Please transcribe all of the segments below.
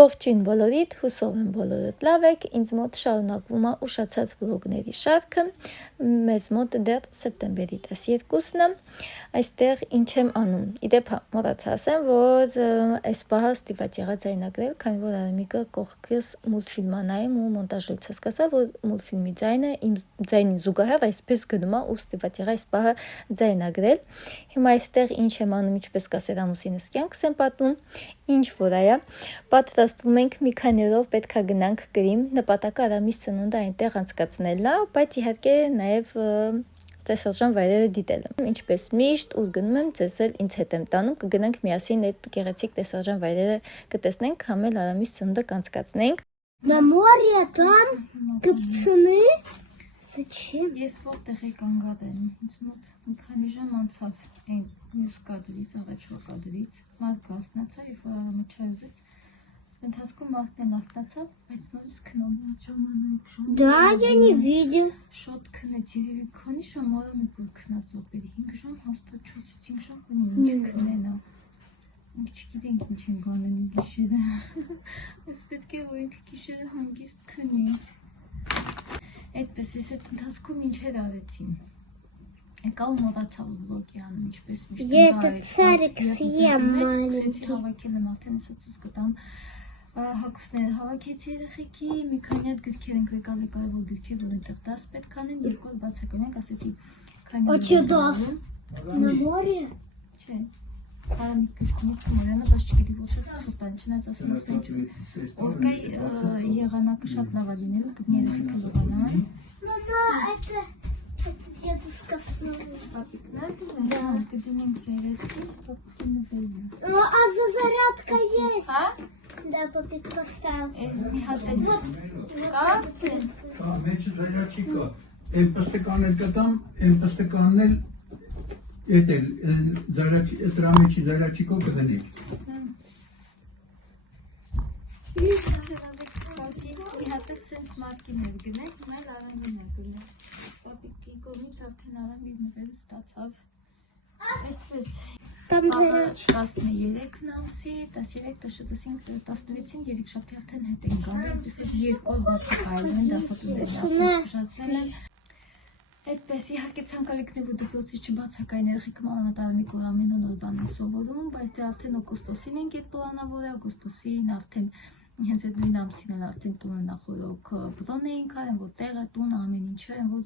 Ողջույն բոլորիդ, հուսով եմ բոլորդ լավ եք, ինձ մոտ շարունակվում է ուշացած վլոգների շարքը, մեզ մոտ դեռ սեպտեմբերի 12-ն է, այստեղ ինչ եմ անում, իդեպ մոռացա ասեմ, որ այս պահը ստիպված եղա ձայնագրել, քանի որ Արամիկը կողքս մուլտֆիլմ ա նայում ու մոնտաժելուց հասկացա, որ մուլտֆիլմի ձայնը իմ ձայնին զուգահեռ այսպես գնում է ու ստիպված եղա այս պահը ձայնագրել, հիմա այստեղ ինչ եմ անում, ինչպես կասեր ամուսինս կյանքս եմ պատմում, ինչ որ այա, պատրաստվում ենք մի քանի օրով պետք է գնանք գրիմ, նպատակը Արամիս ծնունդը այնտեղ անցկացնելն է, բայց իհարկե նաև տեսարժան վայրերը դիտելը։ Ինչպես միշտ, ուր գնում եմ, ձեզ էլ ինձ հետ եմ տանում, կգնանք միասին այդ գեղեցիկ տեսարժան վայրերը կտեսնենք, համ էլ Արամիս ծնունդը կանցկացնենք։ На море там կպցնի։ Зачем? Ես որտեղ եք անգադել, ինձ մոտ մի քանի ժամ անցավ այն մյուս կադրից, առաջվա կադրից, Մարկը արթնացավ և Արամը չայ ուզեց, ընթացքում Մարկն արթնացավ, բայց նորից քնում ժամանակ։ Да, я не видел. Շոտ քնեց, երևի քանի ժամ Արամիկ որ քնած օպերի, 5 ժամ հաստատ 4-5 ժամ քնի, ինչ քնեն է։ Ինք չգիտենք ինչ են գանեն գիշերը, բայց պետք է որ ինքը գիշերը հանգիստ քնի։ Այդպես ես այդ ընթացքում ինչեր արեցի։ Եկա ու մոռացա վլոգի անում, ինչպես միշտ սկսեցի հավաքել եմ, արդեն ասացուց գտամ հագուստները հավաքեցի երեխեքի, մի քանի հատ գրքեր ենք եկալ կարևոր գրքեր, որ այնտեղ դաս պետք անեն, երկու օր բացակայել ենք, ասեցի քանի А че дас? На море? Չէ, Արամիկ կշկումով կմորյանը, բայց չգիտի որ շատ սուրտան, չնայած ասում ես մեջ օրկայ եղանակը շատ լավ է լինելու, կդնի երեխեքը լողանան։ Это дедушка снова. Да, կդնենք սերետի, պապիկին նվելի։ А за зарядка есть? Հա? Да, папик поставил. Մի հատ էլ կա, Մեջը զայրաչի կա, են պստեկանել կտամ, են պստեկանել էդ էլ, դրա մեջի զայրաչի կա կդնեք։ մի հատ էլ սենց մարկիներ գնենք, մեր Արամին է գնա։ Պապիկի կողմից արդեն Արամին նվել ստացավ։ Այդպես Там առաջ 13 ամսի, 13, 16, երեքշաբթի արդեն հետ են գալու, այսպես երկու օր բացակայելու են դասատուների արդեն զգուշացնել եմ։ Այդպես իհարկե ցանկալի գտնելու դպրոցի չբացակային երեխեքը մանավանդ Արամիկ որ ամեն օր նոր բան է սովորում, բայց դե արդեն օգոստոսին ենք այդ պլանավորը, օգոստոսին արդեն հենց այդ նույն ամսին են արդեն տունը նախորոք բրոն էինք արել, որ տեղը, տունը, ամեն ինչը, որ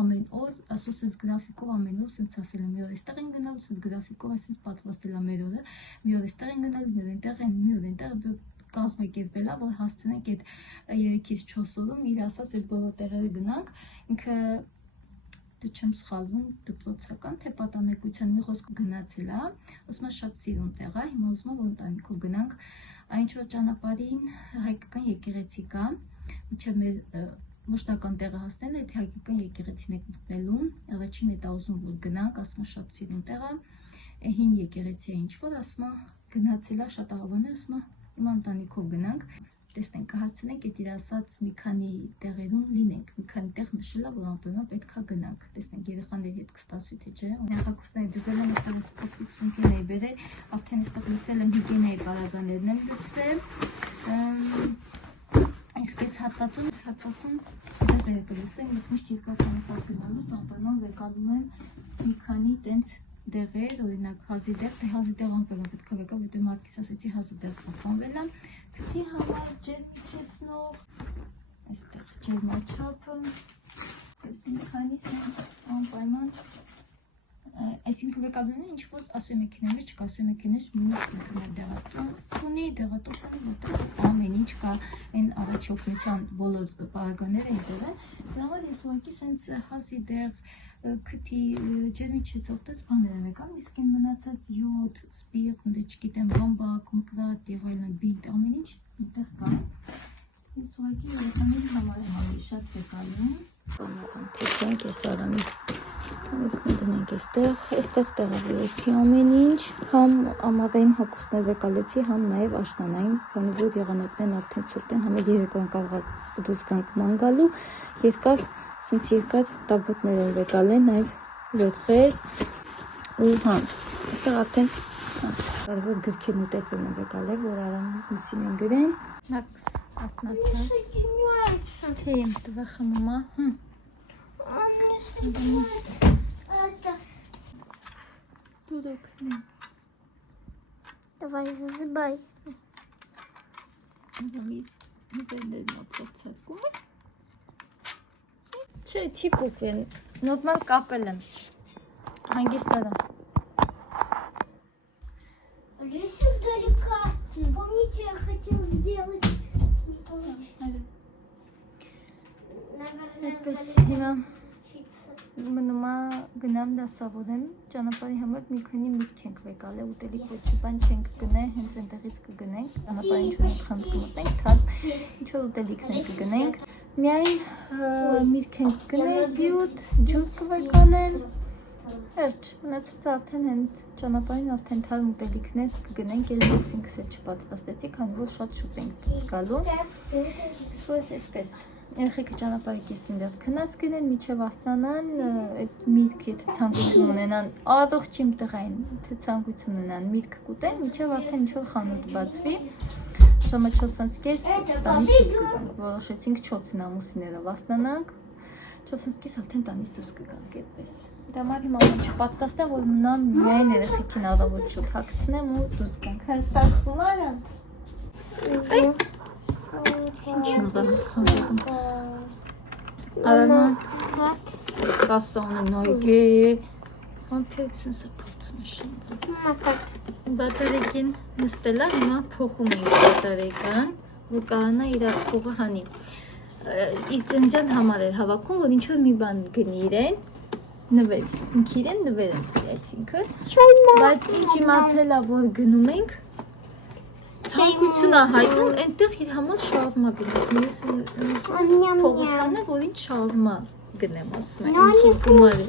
ամեն օր, ասոսից գրաֆիկով ամեն օր սենց ասել եմ, մի օր այստեղ են գնալու, սենց գրաֆիկով այսպես պատրաստել է մեր օրը, մի օր այստեղ են գնալու, մի օր այնտեղ են, մի օր այնտեղ կազմակերպել է, որ հասցնենք այդ 3-ից 4 օրում իր ասած այդ բոլոր տեղերը գնանք, ինքը դե չեմ սխալվում դպրոցական, թե պատանեկության մի խոսք գնացել է, ասում է շատ սիրուն տեղ է, հիմա ուզում է որ ընտանիքով գնանք, այն որ ճանապարհին հայկական եկեղեցի կա, մինչև մեր մշտական տեղը հասնել, այդ հայկական եկեղեցին եք մտնելու, առաջին էդ ուզում որ գնանք, ասում է շատ սիրուն տեղ է, հին եկեղեցի է ինչ որ, ասում է գնացել է շատ աղավան է, ասում է հիմա ընտանիքով գնանք, տեսնենք կհասցնենք այդ իր ասած մի քանի տեղերում լինենք, մի քանի տեղ նշել է, որ անպայման պետք է գնանք, տեսնենք երեխաների հետ կստացվի թե չէ, հագուստները դզել եմ այստեղ այս փոքրիկ սունկեն էի բերել, արդեն այստեղ լցել եմ հիգիենայի պարագաներն եմ լցրել, իսկ այս հատվածում սուտերը կլսեմ, ես միշտ երկար ճանապարհ գնալուց անպայման վեկալում եմ մի քանի տենց դեղեր, օրինակ հազի դեղ, թե հազի դեղ անպայման պետք է վեկա, որտեղ մարդկիս ասեցի հազի դեղ փոխանվել է, քթի համար ջեր միջեցնող, այստեղ ջերմաչափը, այս մի քանի սենց անպայման, այսինքն վեկալում են ինչ-որ ասոյմեքիներ, չկա ասոյմեքիներ, մինիստ ինքը մեր դեղատոք ունի, որտեղ ամեն ինչ կա, այն առաջի օգնության բոլոր պարագաները այնտեղ են, դրա համար ես ուղղակի սենց հազի դեղ, քթի ջերմիջեցող տես բաներ եմ եկան, իսկ այն մնացած յոդ, սպիրտ, չգիտեմ, բամբակ, մկրատ եւ այլն բինտ, ամեն ինչ այնտեղ կա։ Ես ուղղակի երեխաների համար եմ ավելի շատ եկալում։ Տեսնենք ես Արամի։ Դնենք այստեղ տեղավորեցի ամեն ինչ, համ ամառային հագուստներ վեկալեցի, համ նաեւ աշնանային, քանի որ եղանակներն արդեն ցուրտ են, համ էլ երեկոյան կարող է դուրս գանք ման գալու, սենց երկար տաբոտներ են վեկալեն, նաև յոթղեր ու այստեղ արդեն Արվոտ գրքեն ուտեպրն է վեկալ է, որ Արամի մուսին են գրեն։ Մատքս աստնացա։ Թե եմ տվախը մամա։ Դուրոք։ Давай, зазыбай. Չէ, չի պուկեն, նոպման կապել եմ, հանգիստարը։ Лезь издалека. Помните, я хотел сделать... Не получилось. Այդպես հիմա մնում է գնամ դասավորեմ, ճանապարհի համար մի քանի միտք ենք վեկալ է, ուտելիք ոչ բան չենք գնե, հենց այնտեղից կգնենք, ճանապարհին ինչ-որ խանութ կմտնենք, թափ, ինչ-որ ուտելիքներ կգնենք, միայն միտք ենք գնե, գյուտ, ջուր կվեկալեն, Էրջ, ունեցած արդեն հենց ճանապարհին արդեն թարմ ուտելիքներ կգնենք, էլ ես ինքս էլ չպատրաստեցի, քանի որ շատ շուտ ենք գալու, սուետ էդպես։ Երեխեքը ճանապարհի կեսին դեռ քնած գնեն, միջև արթնանան, այդ միտք եթե ցանկություն ունենան, առողջ իմ տղային, եթե ցանկություն ունենան, միտք կուտեն, միջև արդեն ինչ-որ խանութ բացվի, ժամը 4:30 տանից դուրս կգանք, որոշեցինք 4-ին ամուսիններով արթնանանք, 4:30 արդեն տանից դուրս կգանք այդպես։ Դա համար հիմա չպատրաստեմ, որ մնամ միայն երեխեքին առավոտ շուտ հագցնեմ ու դուրս գանք։ Հա ստացվում Արամ։ Ինչ նորմալ խանդում։ Արամը կասանը նայգե համբերություն սփորձում է շնորհ։ Բատարեկին նստել է, հիմա փոխում ենք բատարեկան, որ կարողանա իր փողը հանի։ Իր ծննդյան համար էր հավաքում, որ ինչ-որ մի բան գնի իրեն, նվեր, ինք իրեն նվեր ընտրի, այսինքն։ Բայց ինչ իմացել է, որ գնում ենք, ցանկություն է հայտնում, այնտեղ իր համար շաուրմա գնացում, ես փողս հանեմ, որ ինչ շաուրմա գնեմ, ասում է, ինքին գումարը։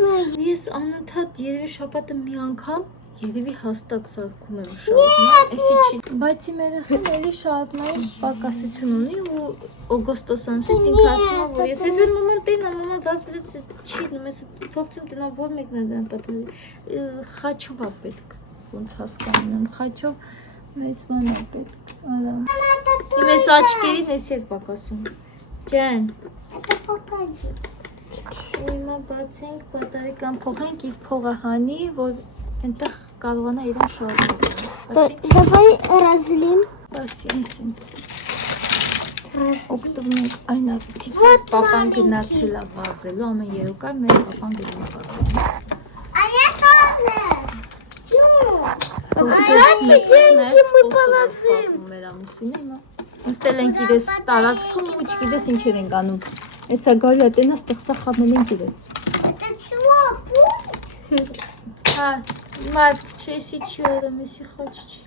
Ես անընդհատ երևի շաբաթը մի անգամ, երևի հաստատ սարքում եմ շաուրմա, էսի չի։ Բայց իմ երեխան էլի շաուրմայի պակասություն ունի ու օգոստոս ամսից ինքը ասում է, որ ես որ մաման տենա, մաման զազբրեց չի դնում, ես փորձում տնա, որ մեկն է դրան պատրաստել, խաչով է պետք, ոնց հասկանում եմ, խաչով մեծ բան է պետք, Արամ։ Իմ ես աչկերին ես ետ պակասում, ջան։ Это покажи. Հիմա բացենք, բատարեկան փոխենք, իր փողը հանի, որ այնտեղ կարողանա իրան շարժել։ Давай разлим. Բասի, այսինց։ Օգտվենք այն ավիթից, պապան գնացել է վազելու, ամեն երուկար մեր պապան գնում է վազելու։ А я тоже. Առաջի դենքի մը պալասիմ։ Մեր ամուսինը հիմա նստել ենք իրես տարածքում ու չգիտես ինչեր ենք անում։ Էսա գալի է տենա ստեղ սա խառնել ենք իրեն։ Это чего? Հա, մարդ չէ, էսի չի օրում, էսի խաչ չի։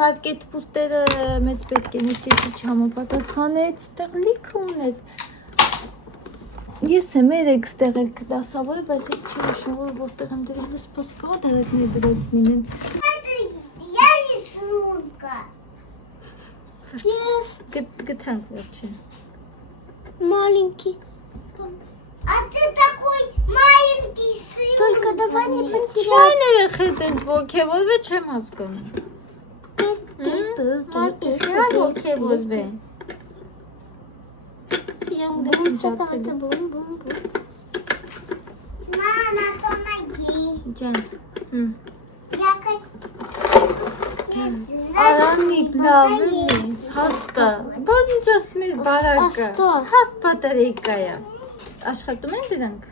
Մարդ կետ պուտերը մեզ պետք են, էսի չհամապատասխանեց, ստեղ լիքը ունեց։ Ես եմ երեք ստեղ էլ կդասավորը, բայց ես չի հիշում, որ որտեղ եմ դրել, ես պասի կաղա դարակներ դրեց նինեն։ Я рисунка. Գտանք վերջը։ Маленький. А ты такой маленький сын. Только давай не потеряй. Չայն երեխետ ես ոգևորվե չեմ հասկանում։ Չան ոգևորվե։ Սիամ դեսի զարդել։ Мама, помоги. Ջան։ Я как... Արամիկ լավ էլի, հաստա, բոզ ինչ ասում էր բարակը, հաստ բատարեիկա է, աշխատում են դրանք,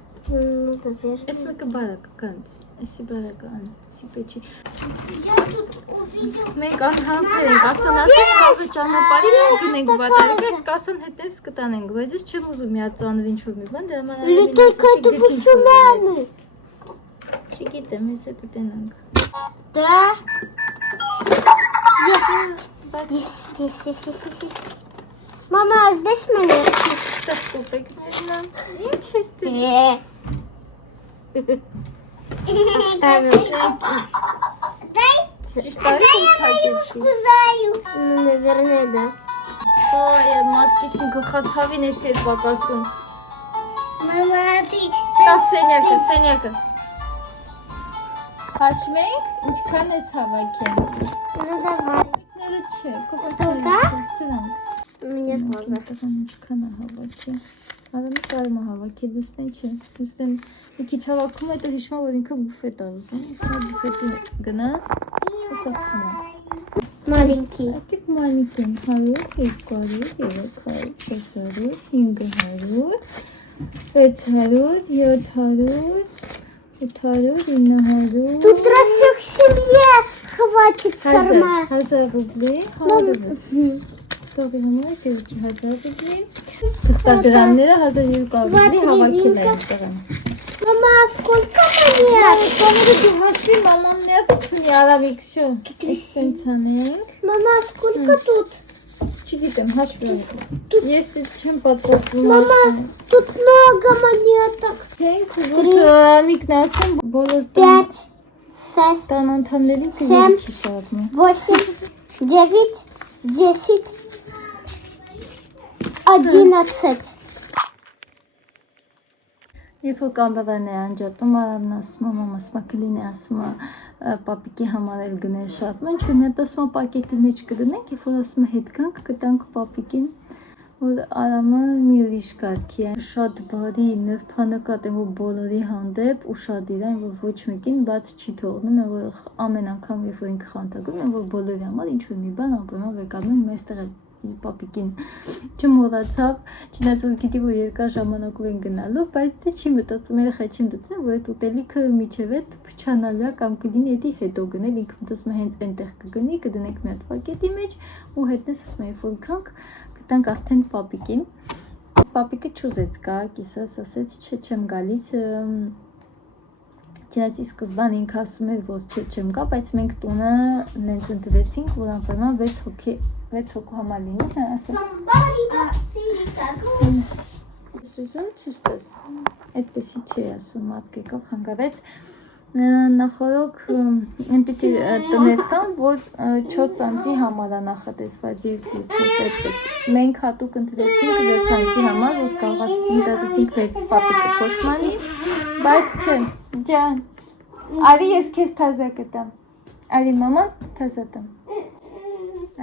ես մեկը բարակը կանց, եսի բարակը ան, եսի պեչի, մենք անհամբեր ենք, ասոն ասած հավը ճանապարի գնենք բատարեիկա, ես կասոն հետենց կտանենք, բայց ես չեմ ուզում միածանր ինչ-որ մի բան, դրա ման Или только это высунаны. Չգիտեմ, ես է կտենանք։ Да. Есть. Мама, а здесь монетки? Ստեղ կոպեկներն եմ, ինչ ես դե։ Оставил. Ճիշտ արի կոպակեցի։ Кузаю. Наверное, да. Ոյ, մատկիսին գլխացավին ես էր պակասում։ Мама, ты... Ստա սենյակը։ Հաշվենք, ինչքան ես հավաքել։ Ну давай. Ները չէ, Տուկա? կոպտները սրանք։ Мне тоже. Տղան ինչքան է հավաքել։ Արամի կարում է հավաքել, լուսնի չէ։ Լուսնեն մի քիչ հավաքում հետո հիշում է, որ ինքը բուֆետ ա ուզում։ Նա բուֆետի գնա, ծախսում է։ Маленький. Այդիկ մանիքեն 100, 200, 300, 400, 500, 600, 700, 800, 900. Тут раз всех в семье хватит сарма. 1000 ռուբլի, Мама, 100 Սովի համար կերուչի 1000 ռուբլի, թղթագրամները 1200 ռուբլի հավաքել են տղան։ Мама, а сколько монет? Կամերը դու հաշվի մաման նեվությունի արավիք շո, ես սենց անենք, Мама, а сколько тут? չգիտեմ հաշվի ես, ես չեմ պատրաստվում Мама, тут много монеток. հենք ու ոնց արավիկն ասեմ, բոլոր 5, 6, տան անդամներին Սեմ։ կգետի շարդում։ 8, 9, 10, 11. Երբ որ կամերան է անջատում, արամն ասում է, մամաս մակլին է ասում է, պապիկի համար էլ գնել շատ մեն, չու մի հատ ասում է պակետի մեջ կդնենք, երբ որ ասում է հետ գանք, կտանք պապիկին, որ արամը մի ուրիշ կարգի է, շատ բարի նրբանկատ է, որ բոլորի հանդեպ ու շատ իրան, որ ոչ մեկին բաց չի թողնում, որ ամեն անգամ երբ որ ինքը խանդագում է, որ բոլորի համար ինչ-որ մի բան ապրում է վեկանում, իմ այստեղ է պապիկին չմոռացավ, չնայած որ գիտի, որ երկար ժամանակով են գնալու, բայց դե չի մտածում, երեխա չի մտածում, որ այդ ուտելիքը միջև է փչանալու է կամ կլինի էդի հետո գնել, ինքը մտածում է հենց այնտեղ կգնի, կդնենք մի հատ պակետի մեջ ու հետնես ասում է, երբ որ գանք, կտանք արդեն պապիկին։ Պապիկը չուզեց գա, կիսաս ասեց, չէ, չեմ գալիս, չնայած ի սկզբան ինքը ասում էր, որ չէ, չեմ գա, բայց մենք տունը նենց ընդվեցինք, որ անպայման 6 հոգու համար լինի, նա ասել։ Somebody Ես ուզում ցույց տես, այդպեսի չի ասում, մարդը եկավ խանգարեց, նախորոք այնպեսի տներ կան, որ 4 անձի համար է նախատեսված 2-4 այդպես։ Մենք հատուկ ընտրեցինք 6 անձի համար, որ կարողացինք դասենք մեր պապիկը փոշմանի, բայց չէ, ջան, արի ես քեզ թազա կտամ, արի մաման թազա տամ,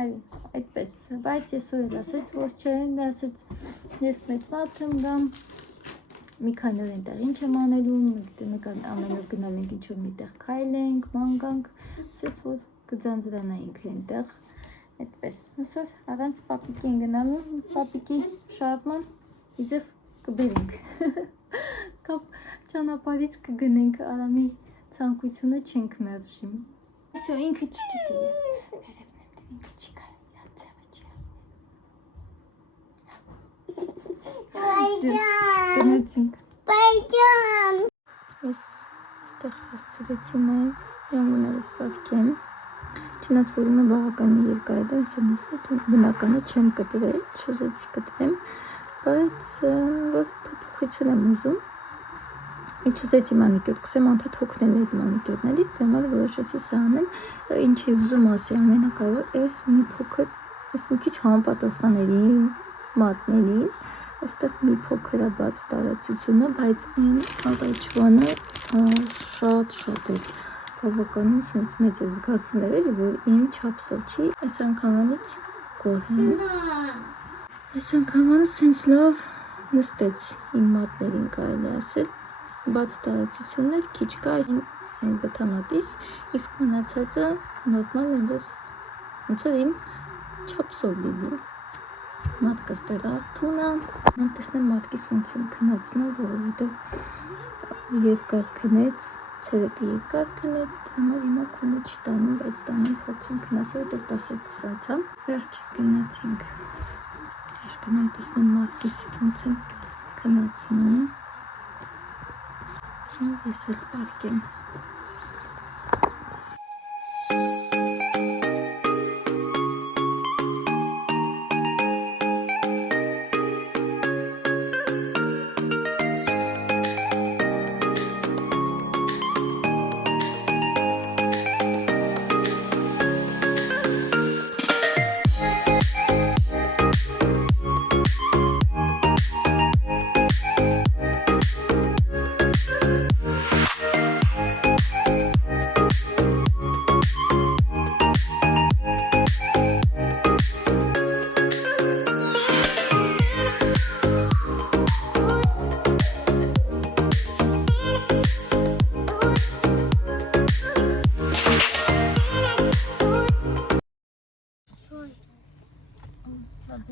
արի, այդպես, բայց ես որ էլ ասեց, որ չէ, նա ասեց, ես մեծ մարդ եմ գամ, մի քանի օր այնտեղ ինչ եմ անելու, մենք ամեն օր գնալ ենք ինչ-որ միտեղ քայլենք, ման գանք, ասեց, որ կձանձրանայինք այնտեղ, այդպես, ասած, առանց պապիկի են գնալու, պապիկի շարժման իձև կբերենք, կապ ճանապարհից կգնենք, Արամի ցանկությունը չենք մերժի։ Այսօ ինքը չգիտի ես, վերևն եմ դեն ինքը չի կարել, նա ձևը չի ասնել։ Գնացինք։ Пойдем. Ես այստեղ հասցրեցի նաև յամուներս ծածկեմ, չնայած որ իմը բավականի երկար է, այս եմ ասում, բնականը չեմ կտրել, չուզեցի կտրեմ, բայց որ փոփոխություն եմ ուզում, չուզեցի մանիկյուր, կսեմ անդադ հոգնել այդ մանիկյուրներից, դե համար որոշեցի սա անեմ, ինչի ուզում ասի ամենակարևոր, այս մի փոքր, այս մի քիչ համապատասխաների մատներին, այստեղ մի փոքր է բաց տարածությունը, բայց այն առաջվանը շատ է բավականին սենց մեծ է զգացում էր էլի, որ իմ չափսով չի, այս անգամանից գոհ եմ, այս անգամանը սենց լավ նստեց իմ մատներին կարելի ասել, բաց տարածություններ քիչ կա այն բթամատից, իսկ մնացածը նորմալ են, որ ոնց որ իմ չափսով լինի։ Մատկս դեռ արթուն է, նամ տեսնեմ մատկիս ոնց եմ քնացնում, որովհետև երկար քնեց, ցերեկը երկար քնեց, դրանով հիմա քունը չտանում, բայց տանում փորձեմ քնասել, որտեղ 12 անցա, վերջ գնացինք։ Ես գնամ տեսնեմ մատկիս ոնց եմ քնացնում։ Ես էլ պարկեմ։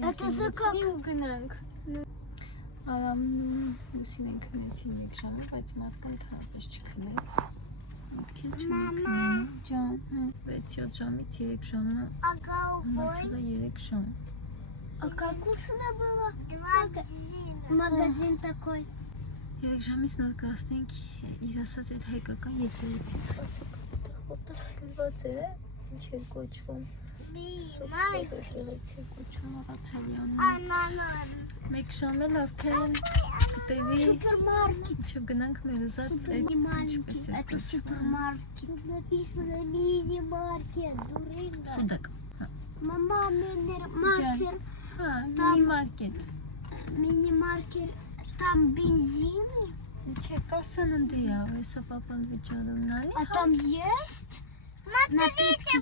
Это же как գնանք։ Արամն Լուսին են քնեցին մեկ ժամը, բայց մարդկան թարպես չքնեց։ Քիչ մաքրեն ջան, 6-7 ժամից 3 ժամը։ Մնացել է 3 ժամ։ А как вкусно было? Магазин такой. 3 ժամից ներկայացնենք իր ասած այդ հայկական եկեղեցի սպասок։ Որտեղ գրված է, ինչ է կոչվում։ Եկեղեցի կոչվում աղացալյան։ Մեկ ժամ էլ արդեն կտևի ինչև գնանք մեր ուզած այդ ինչպես է Это супермаркет. Написано мини-маркет. Дурында. Սուդակ։ Мама, мини-маркет. Հա, մինի-մարքետ։ Мини-маркет. Там бензины. Չէ, կասան ընդ է, հեսա պապան վիճարում նալի։ А там есть? Смотрите,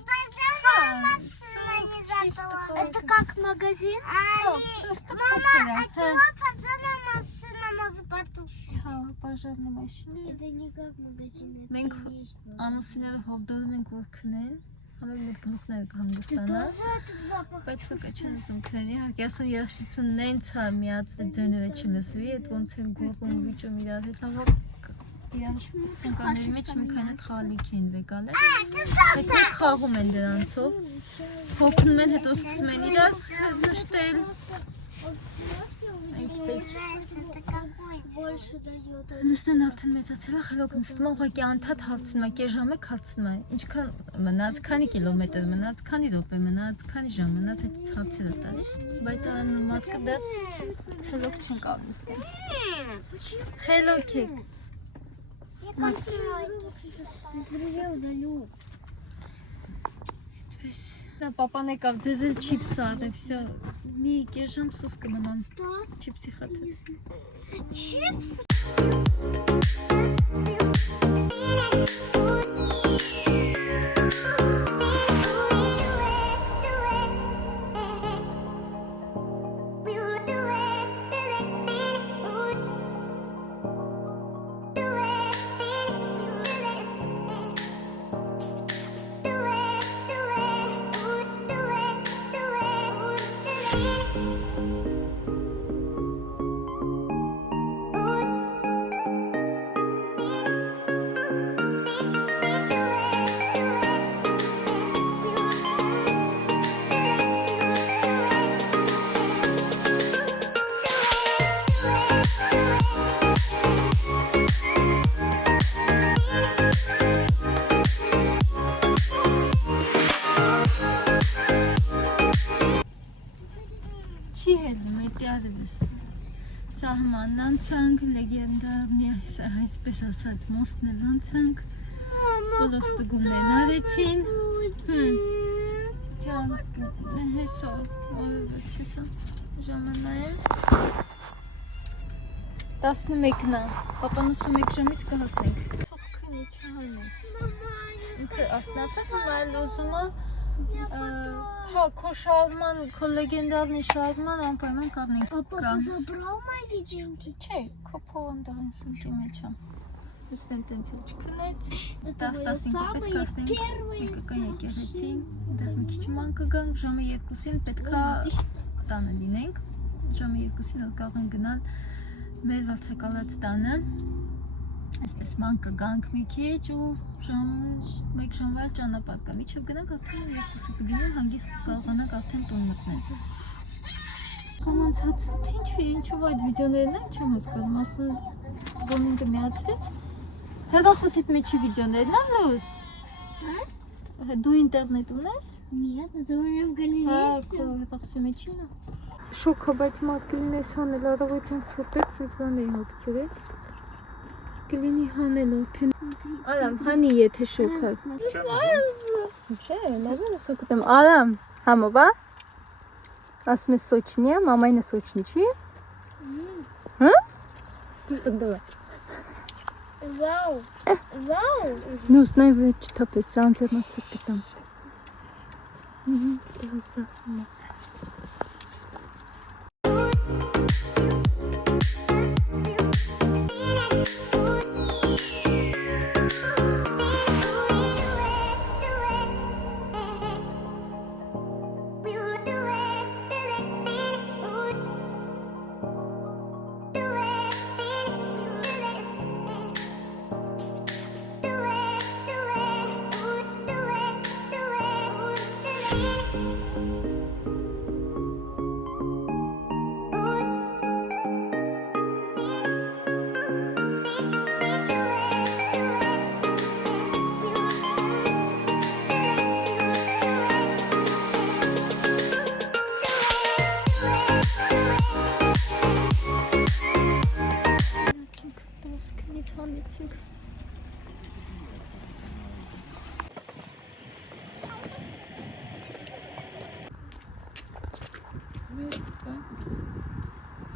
Это как магазин? Просто Мама, а փոքր է։ чего пожарная машина может потушить? Հա, բաժարնի մաշին։ Это не как магазин. Մենք ամուսինները հովդորում ենք որ քնեն, համեղ մեր գլուխները կհանգստանա։ Բայց վկա չեն ասում քնեն, իհարկե ասում երաշտությունն նենց հա միացը ձեները չլսվի, այդ ոնց են գողում վիճում իրար հետ, նավակ իրանց սնկաների մեջ մի քանի խաղալիք են վեկալել։ Մեկ խաղում են դրանցով, հոգնում են, հետո սկսում են իրար նշտել։ Այդպես։ Больше дает. Լուսնեն արդեն մեծացել է, խելոք նստում է, ուղղակի անդադ հալցնում է, կես ժամ եք հալցնում է, ինչքան մնաց, քանի կիլոմետր մնաց, քանի րոպե մնաց, քանի ժամ մնաց, այդ հալցել է տալիս, բայց արամն ու մատկը դեռ խելոք չեն կարող նստել։ Խելոք եք։ Я удалю. Այդպես։ Նա պապան եկավ, ձեզ էլ չիպս արել, վсё, մի կես ժամ սուս կմնան, չիպսի խացած։ Чипс. Չի հելնում, էտի արևս։ Սահմանն անցանք, լեգենդարնի այսպես ասած մոստն էլ անցանք, բոլոստուգումներն արեցին, ջան, հեսո, օրվս հեսա, ժամանայեմ, 11-ն է, պապան ասում 1 ժամից կհասնենք, թող քնի չհանես, ինքը ասնացած հիմա էլ ուզում է, հա, քո շարժման, քո լեգենդարնի շարժման անպայման կառնենք Папа, ты забрал мои деньги? Չէ, քո փողն դրան սնտի մեջ է։ Ուստեն տենց էլ չքնեց, 10-15 պետք է ասնենք հայկական եկեղեցին, դեռ մի քիչ ման կգանք, ժամը 2-ին պետքա տանը լինենք, ժամը 2-ին որ կարող ենք գնալ մեր վարձակալած տանը, այսպես ման կգանք մի քիչ ու ժամ 1 ժամվա ճանապարհ կա, միջև գնանք արդեն 2-ը կդիմեն, հանգիստ կարողանանք արդեն տուն մտնել։ Խոմանցած, թե ինչու այդ վիդեոներն եմ չեմ հասկանում, ասում ոմինգը միացրեց։ Հեռախոսիդ մեջի վիդեոներն եմ լուս։ Դու ինտերնետ ունես։ Нет, это у меня в Հա, галерее քո всё. հեռախոսի մեջին է։ Շոկա, բայց մատ կլինի ես հանել առավոտյան ցուրտեց, ինձ բան էի հագցրել։ Կլինի հանել արդեն։ Արամ, հանի եթե շոկաս։ Չէ, լավ է սոկտեմ։ Արամ, համովա։ Ասում ես սոչնի է, մամայնը սոչնի չի։ Հա? Դու Вау. Вау. Ну, знай вы что писал, за нас там. We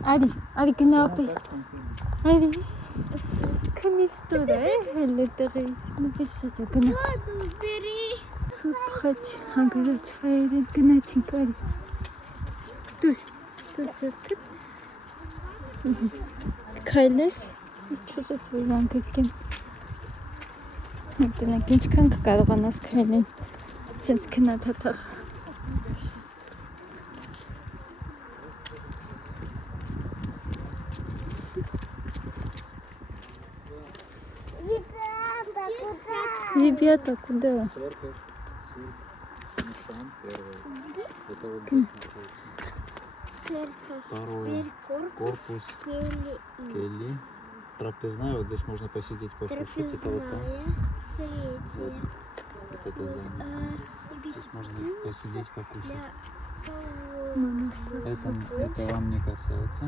Արի գնա ապի։ Արի։ Քնիստոր է, հելը տեղից։ Նպիշտ է գնա։ Բերի։ Սուտ փխաչ հանգրած հայերեն գնացինք արի։ Դուս ձերքդ։ Քայլես, չուզեց որ հանգրկեմ։ Տնակ ինչքան կկարողանաս քայլեն, սենց քնաթաթախ։ Ребята, куда? Церковь. Корпус Келли. Трапезная, вот здесь можно посидеть, покушать. Это вот там. Третья. Вот это здание. Здесь можно посидеть, покушать. Это вам не касается.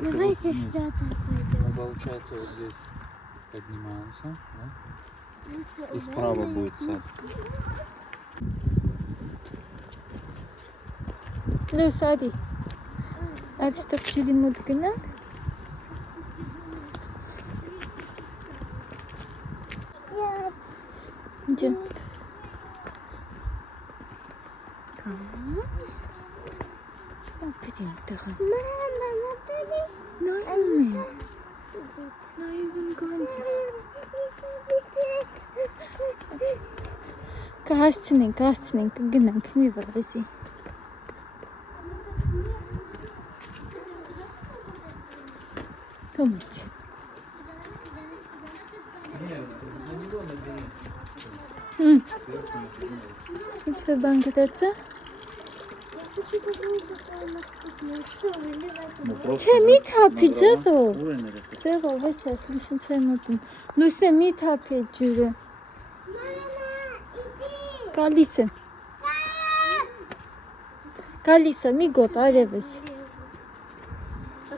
Давайте в пятое пойдем. Получается, вот здесь поднимаемся, да? И справа будет сад. Լույս արի։ Այդ ստեղ ջրի մոտ գնանք։ Ջա։ Ապրին տեղը։ Мама, Натали. Նայում է։ Նայում գանջես։ Կհասցնենք, կգնանք, մի վրվեսի։ Թոմիչ։ Ինչ բան գտածը։ Չէ, մի թափի ձեղով։ Ձեղով ես ես լուսին չեմ մոտում։ Լուսը մի թափի այդ ջուրը։ Գալիս եմ։ Գալիս եմ, մի գոտ արևս։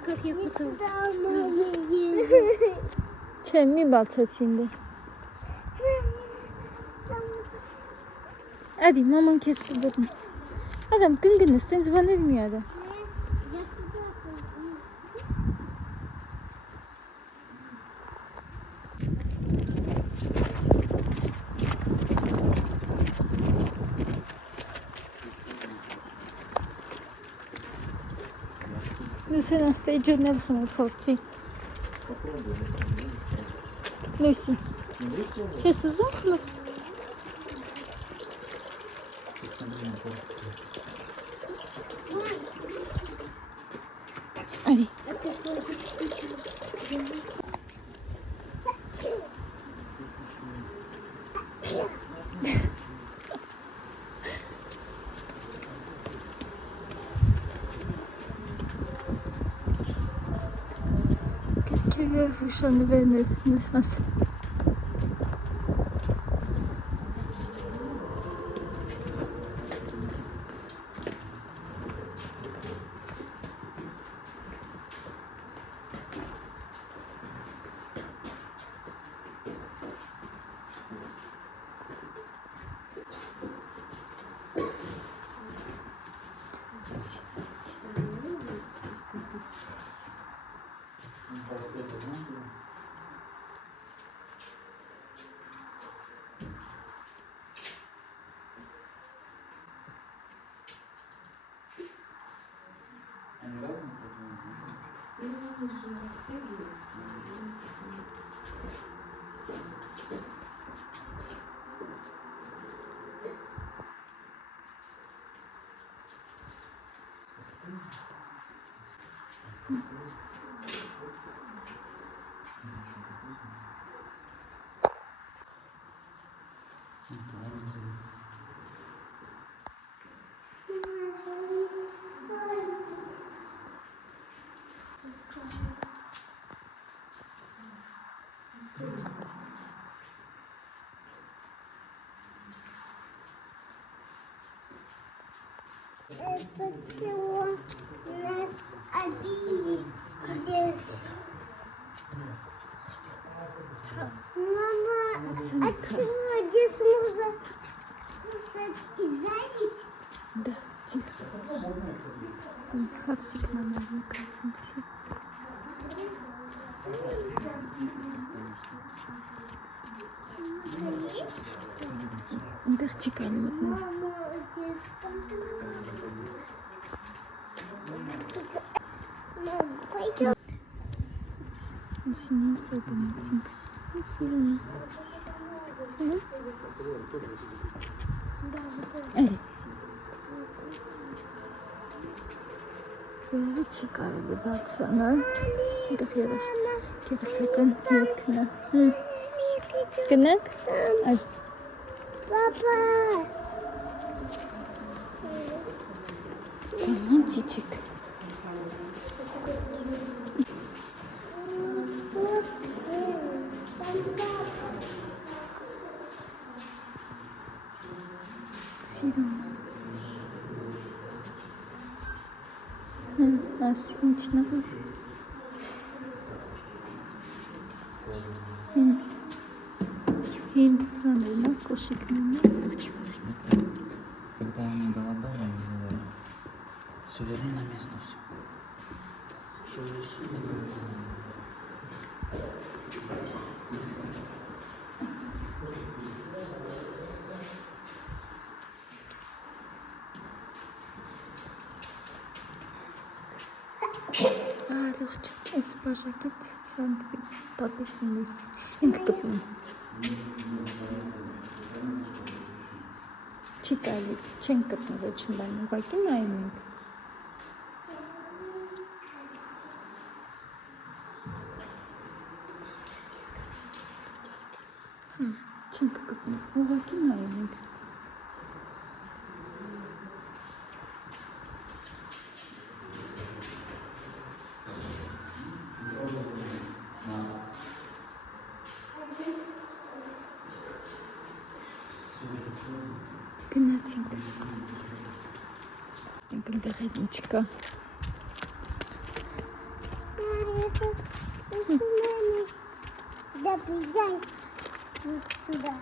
Как я потом? Չէ, մի բացեցին դե։ Ադի, մաման քեզ կբոտնի։ Ադամ, կնգնես, տենց բաներ մի արա։ Լուսեն աստայի ջրնել խմի փորձի։ Լուսի, չես ուզում խլոս։ Արի։ Կերքերը հուշանվերն ես նշած։ Почему нас обидели здесь? Мама, а чего здесь музыка? Да. Хацик нам выкатился. Да, чекаем. Пойдем. Синий садоматин. Сильно. Сильно? Hadi. Böyle bir çıkardı baksana. Bakıyorlar. Kedi sakın yakına. Kınak? Ay. Baba. Tamam çiçek. Sirona. Aslında içine bak. Фильм на кошек. Когда они голодали, все верни на место все. Aalırç, espaget, sandviç, tatlısını. İnkıtıpım. Çikali, çenkıtını da içinden bakayım aynı. Çenkıtını bakayım aynı. Гнатин. Когда родничка. Да, приезжай сюда.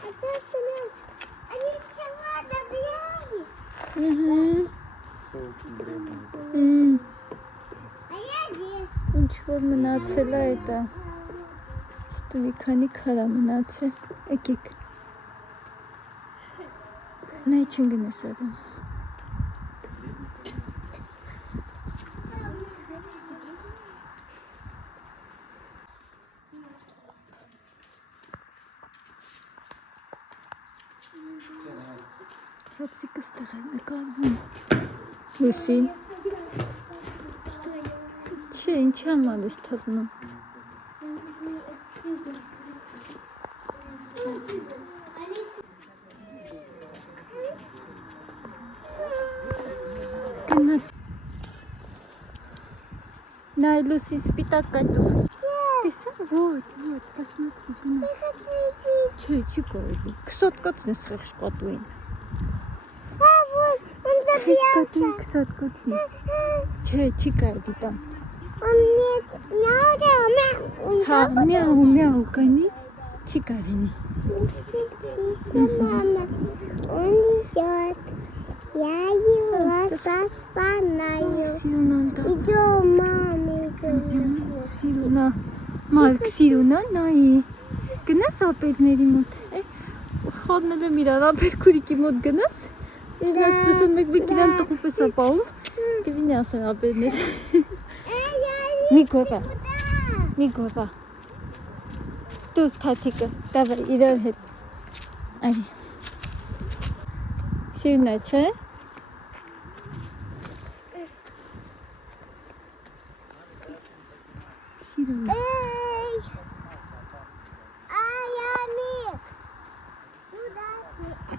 А сейчас они чего добрались? А я здесь. Ինչ-որ մնացել է դա։ Ստու մի քանի քարա մնացել։ Եկեք։ Նա չեն գնաս ադամ։ Հացիկը ստեղ է նկարվում։ Լուսին։ Չէ, ինչ համար ես թվում։ Գնաց։ Նայ Լուսին սպիտակ կատու։ Տեսա, вот, посмотри, գնաց։ Я хочу идти. Չէ, չի կարելի։ Քսոտ կացն ես խեղճ կատուին։ А, вон, он Խեղճ забрался. կատուին քսոտ կացն ես։ Չէ, չի կարելի տամ։ Он нет. Мяу, Հա, միау կանի։ Չի կարելի։ Мама, он идет. Я его заспанаю. Սիրունան դա։ Идем, мама, идем. Սիրունա։ Մալք սիրունա նայի։ Գնաս ապետների մոտ։ Խառնել եմ իրար ապետ քուրիկի մոտ գնաս։ Իսկ այսպես մեկ իրան տղու պես ապահում։ Կվինի ասեն ապետներ։ Մի գորա։ Մի գորա։ Դուս թաթիկը, դավայ իրար հետ։ Այ։ Սիրունա չէ։ Սիրունա։ Эй! Ай, Куда ты?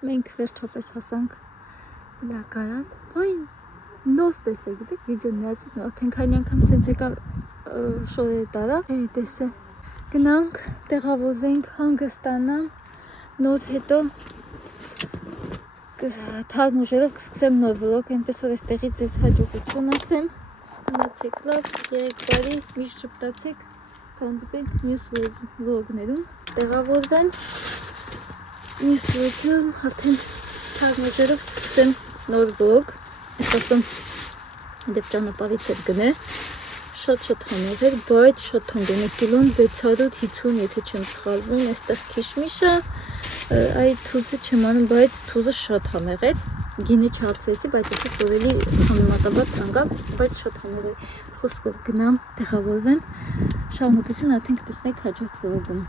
Մենք վերջապես հասանք բնակարան։ Ոյ նոս տեսեք, գիտեք, վիդեոն միացին, արդենքանի անգամ սենց եկա շորերը տարա, էի տեսը։ Գնանք, տեղավորվենք, հանգստանամ, նոր հետո թարմ ուժերով կսկսեմ նոր վլոգ, այնպես որ այստեղից ձեզ հաջողություն ասեմ։ Մնացեք լավ, երեք բարի, միշտ շպտացեք, կհանդիպենք մյուս վլոգներում, տեղավորվեմ, մյուս վլոգում արդեն թարմ ուժերով կսկսեմ նոր վլոգ, այս ասում դեպ ճանապարհից էր գնե, շատ համեղ էր, բայց շատ թանկ են, կիլոն 650, եթե չեմ սխալվում, այստեղ քիշմիշը, այդ թուզը չեմ անում, բայց թուզը շատ համեղ էր, գինը չհարցրեցի, բայց ասես որ էլի համեմատաբար թանկ է, բայց շատ համեղ էր, խոսքով գնամ, տեղավորվեմ, շարունակություն արդեն կտեսնեք հաջորդ վլոգում։